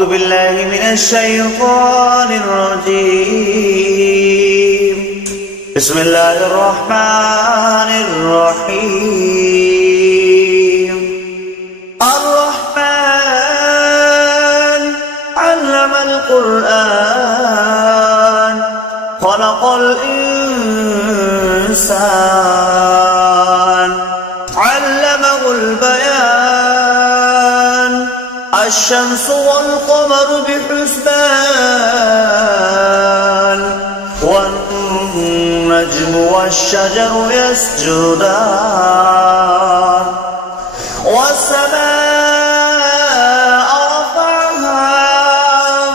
أعوذ بالله من الشيطان الرجيم. بسم الله الرحمن الرحيم. الرحمن علم القرآن خلق الإنسان علمه البيان الشمس والقمر بحسبان والنجم والشجر يسجدان والسماء رفعها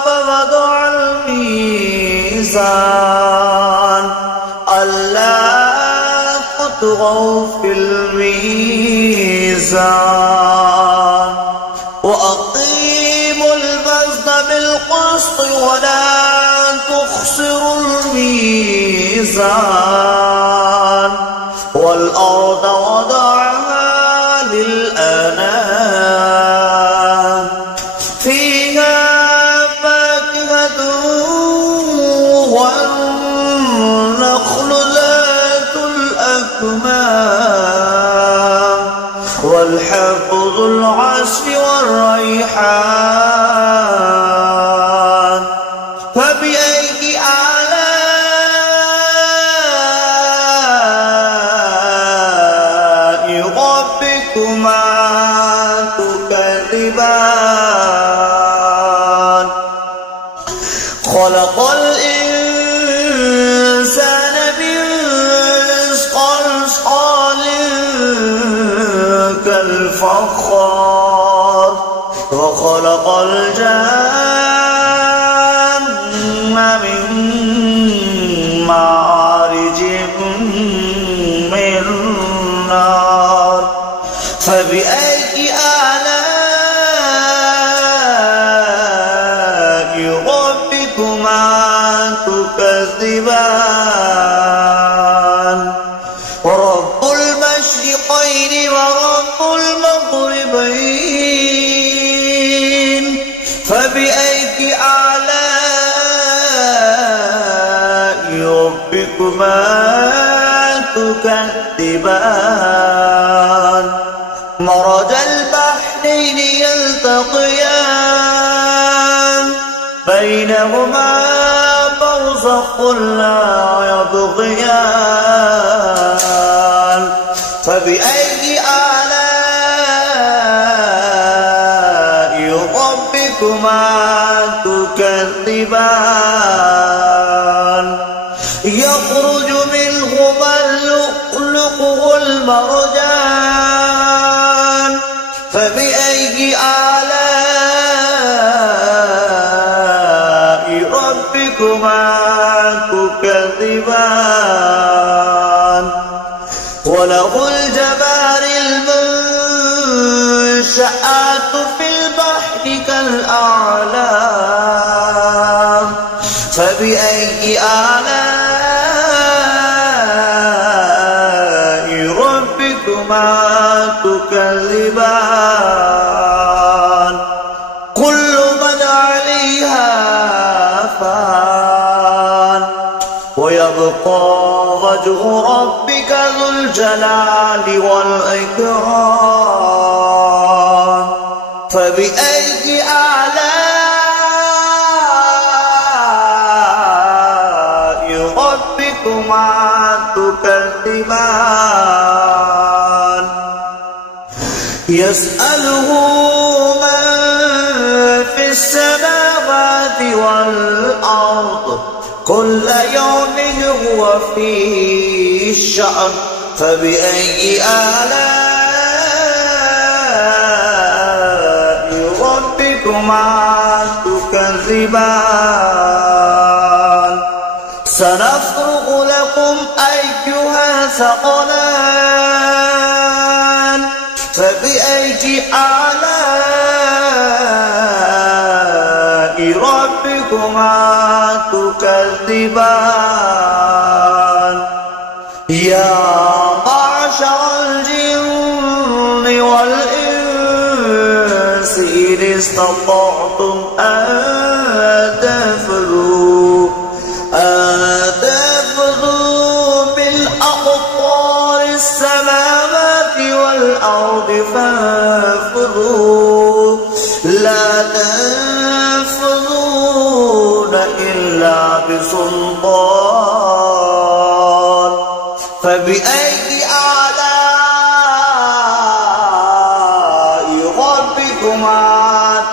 ووضع الميزان ألا تطغوا في الميزان وأقيموا الوزن بالقسط ولا تخسروا الميزان والأرض وضعها للأنام فيها فاكهة والنخل ذات الأكمام والحب ذو العصف والريحان فبأي آلاء ربكما تكذبان خلق الإنسان من صلصال كالفخار وخلق الجن من مارج من نار فبأي آلاء ربكما تكذبان ورب المشرقين ورب المغربين فبأي آلاء ربكما تكذبان مرج البحرين يلتقيان بينهما برزخ لا يبغيان فبأي آلاء ربكما تكذبان يخرج منهما اللؤلؤ والمرجان فبأي آلاء ربكما تكذبان وله الجوار المنشآت في البحر كالأعلام فبأي آلاء ربكما تكذبان كل من عليها فان ويبقى وجه ربك ذو الجلال والإكرام فبأي آلاء ربكما تكذبان يسأله من في السماوات والأرض كل يوم هو في شأن فبأي آلاء ربكما تكذبان سنفرغ لكم أيها الثقلان فبأي آلاء ربكما تكذبان يا معشر الجن والإنس إن استطعتم أن تنفذوا من أقطار السماوات والأرض فانفذوا لا تنفذون إلا بسلطان فبأي آلاء ربكما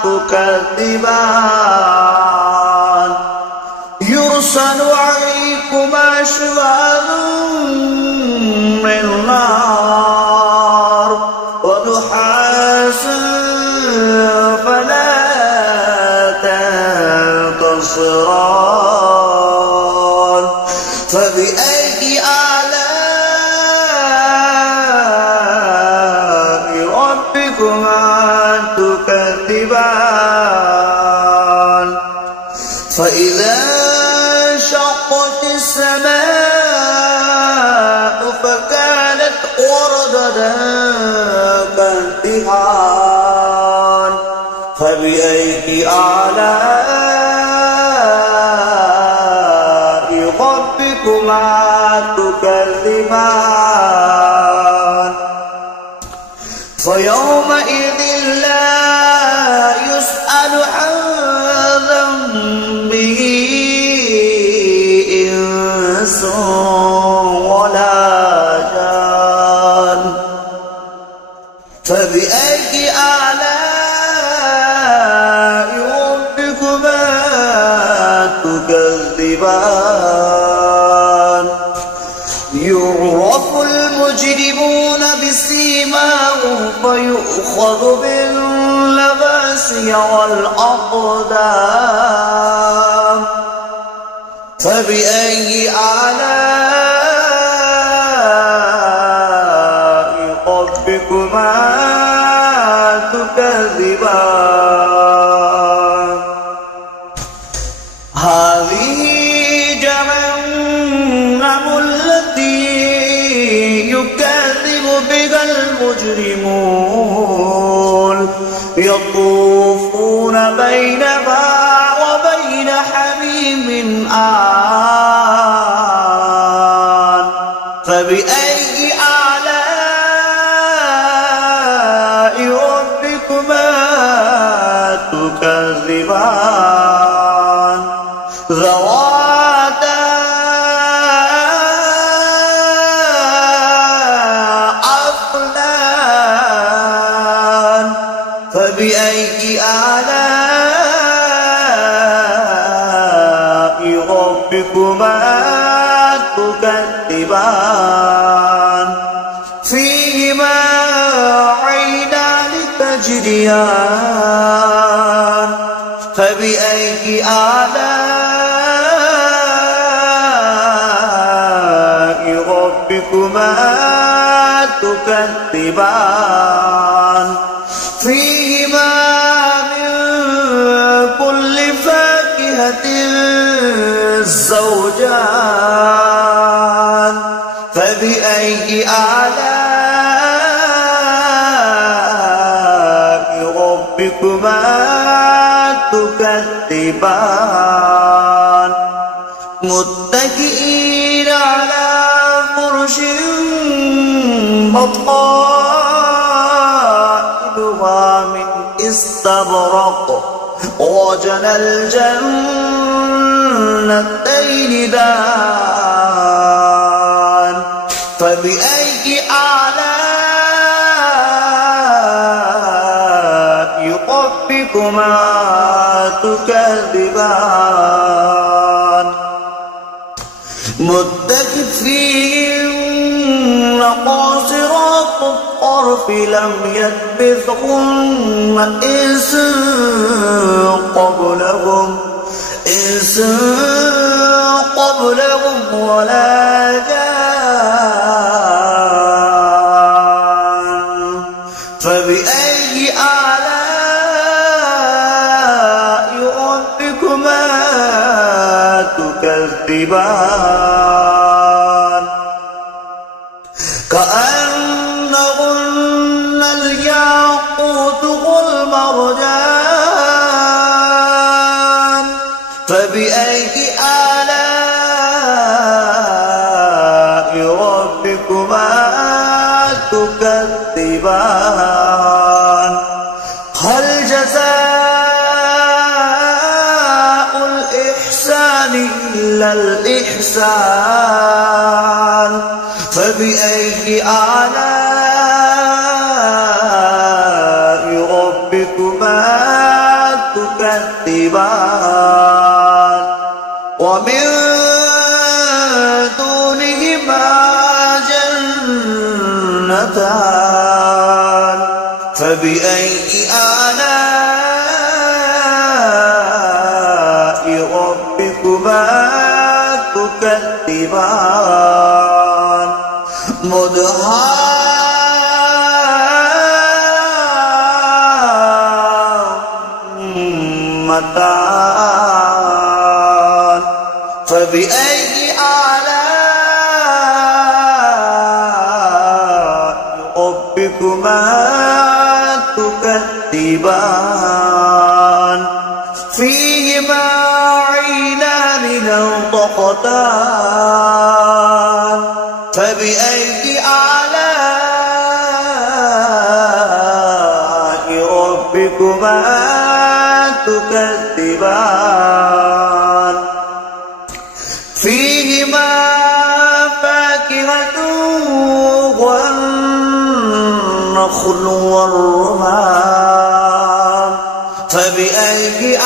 تكذبان يرسل عليكما شواظ من نار ونحاس فلا تنتصران فبأي آلاء ربكما تكذبان فإذا انشقت السماء فكانت وردة كالدهان فبأي آلاء ربكما تكذبان فيومئذ لا يسأل عن ذنبه إنس ولا جان فبأي آلاء ربكما تكذبان يعرف المجرمون بسيماهم فيؤخذ بالنواصي والأقدام فبأي آلاء ربكما تكذبان هذه جهنم التي يكذب بها المجرمون يطوفون بينها وبين حميم آن فبأي آلاء ربكما تكذبان ذواتا أفنان فبأي آلاء ربكما تكذبان فيهما عينان تجريان فبأي آلاء ربكما تكذبان فيهما من كل فاكهة زوجان فبأي آلاء ربكما تكذبان متكئين على فرش بطائنها من استبرق وجنى الجنتين دان فبأي آلاء ربكما تكذبان متكئين قاصرات الطرف لم يطمثهن إنس قبلهم ولا جان فبأي آلاء ربكما تكذبان كأنهن الياقوت والمرجان جزاء الإحسان إلا الإحسان فبأي آلاء ربكما تكذبان ومن دونهما جنتان فبأي آلاء ربكما تكذبان مدهامتان فبأي آلاء ربكما تكذبان فيهما عينان نضختان فبأي آلاء ربكما تكذبان فيهما فاكهة والنخل والرمان فبأي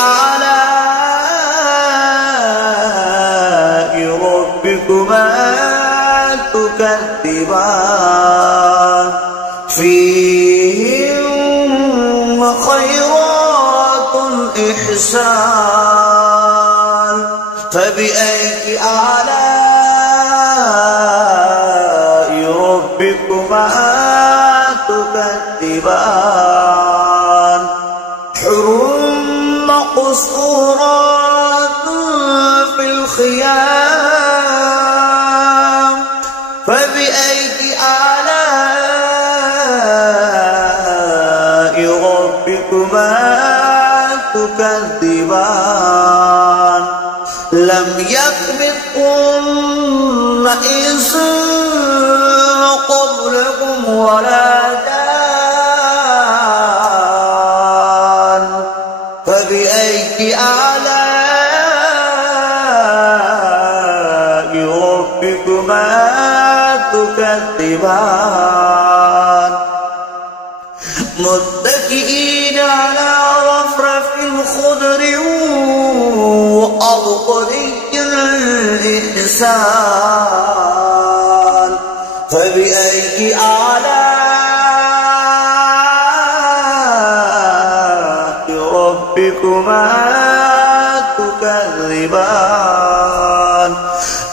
آلاء ربكما تكذبان فيهن خيرات إحسان فبأي آلاء ربكما تكذبان حور مقصورات في الخيام فبأي آلاء ربكما تكذبان لم يطمثهن إنس قبلكم ولا جان فبأي آلاء ربكما تكذبان متكئين على رفرف خضر وأبقري الإحسان فبأي آلاء ربكما تكذبان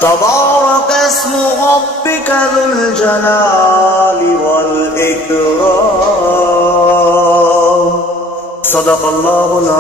تبارك اسم ربك ذو الجلال والإكرام صدق الله العظيم.